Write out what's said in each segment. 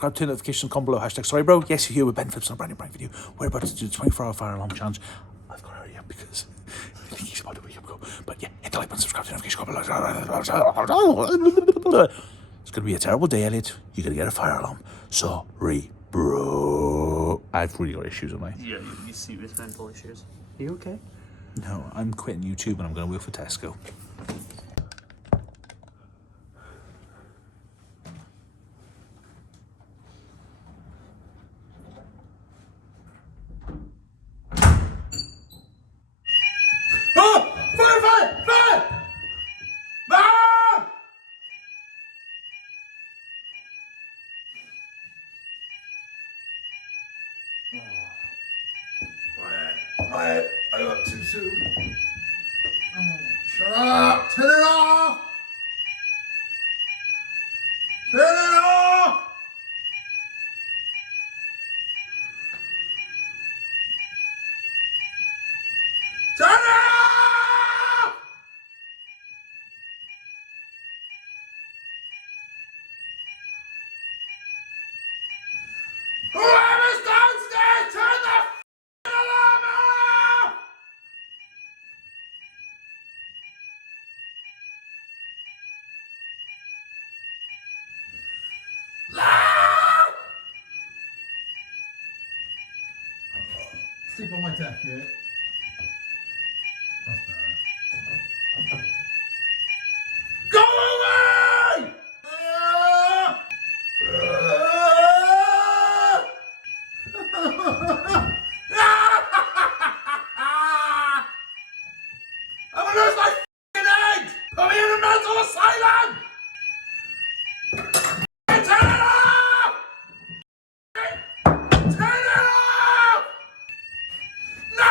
subscribe, turn notifications, comment below, hashtag sorry bro. Yes, you're here with Ben Phillips on a brand new prank video. We're about to do the 24-hour fire alarm challenge. I've got to hurry up because I think he's about to wake up. But yeah, hit the like button, subscribe, turn notifications, comment below. It's going to be a terrible day, Elliot. You're going to get a fire alarm. Sorry, bro. I've really got issues with my... Yeah, you serious mental issues. Are you okay? No, I'm quitting YouTube and I'm going to work for Tesco. I got too soon. Shut up! Turn it off! Turn it off! Turn it off! Whoever's downstairs, turn the f***ing alarm off! Sleep on my deck, yeah? That's better. Go away! I'm gonna lose my f***ing head! Put me in a mental asylum! Turn it off! Turn it off! No!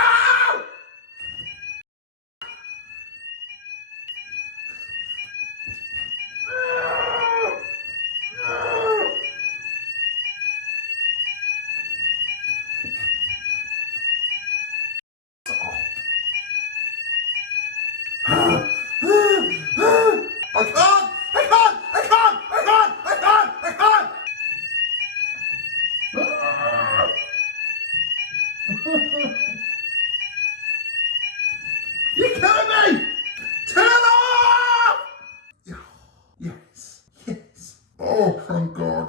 You're killing me! Turn off! Yes. Yes. Oh, thank God.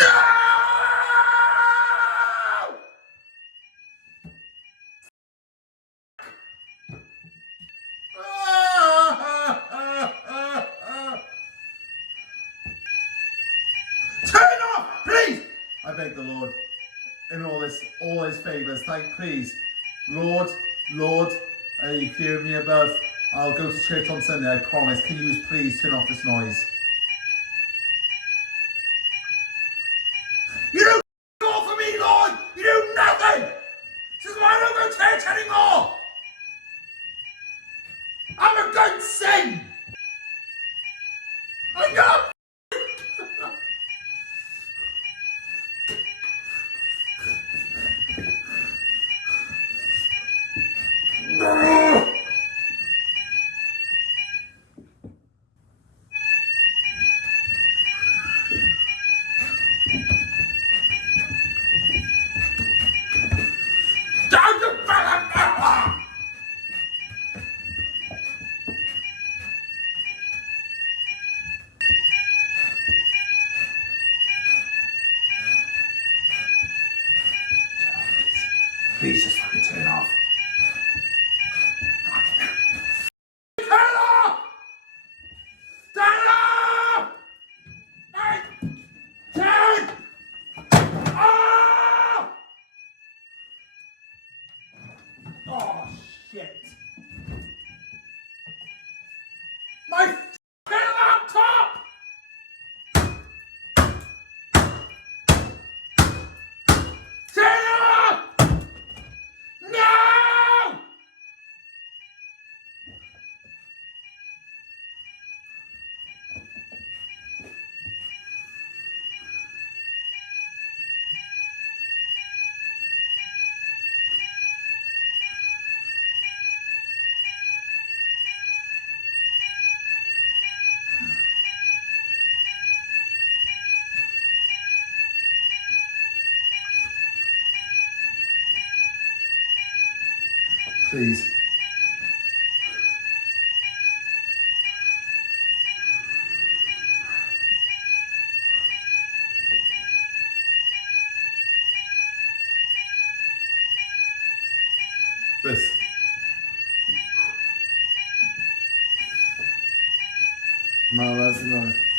No! Turn off, please! I beg the Lord, in all his favours, please. Lord, you hear me above? I'll go to church on Sunday, I promise. Can you please turn off this noise? You don't go for me, Lord! You do nothing! This is why I don't go to church anymore! I'm a good sin! I know! Please just fucking turn it off. Turn it off! Turn it off! Turn! Off! Oh, shit. My fucking laptop! Turn it off! No! please. This. My life is life.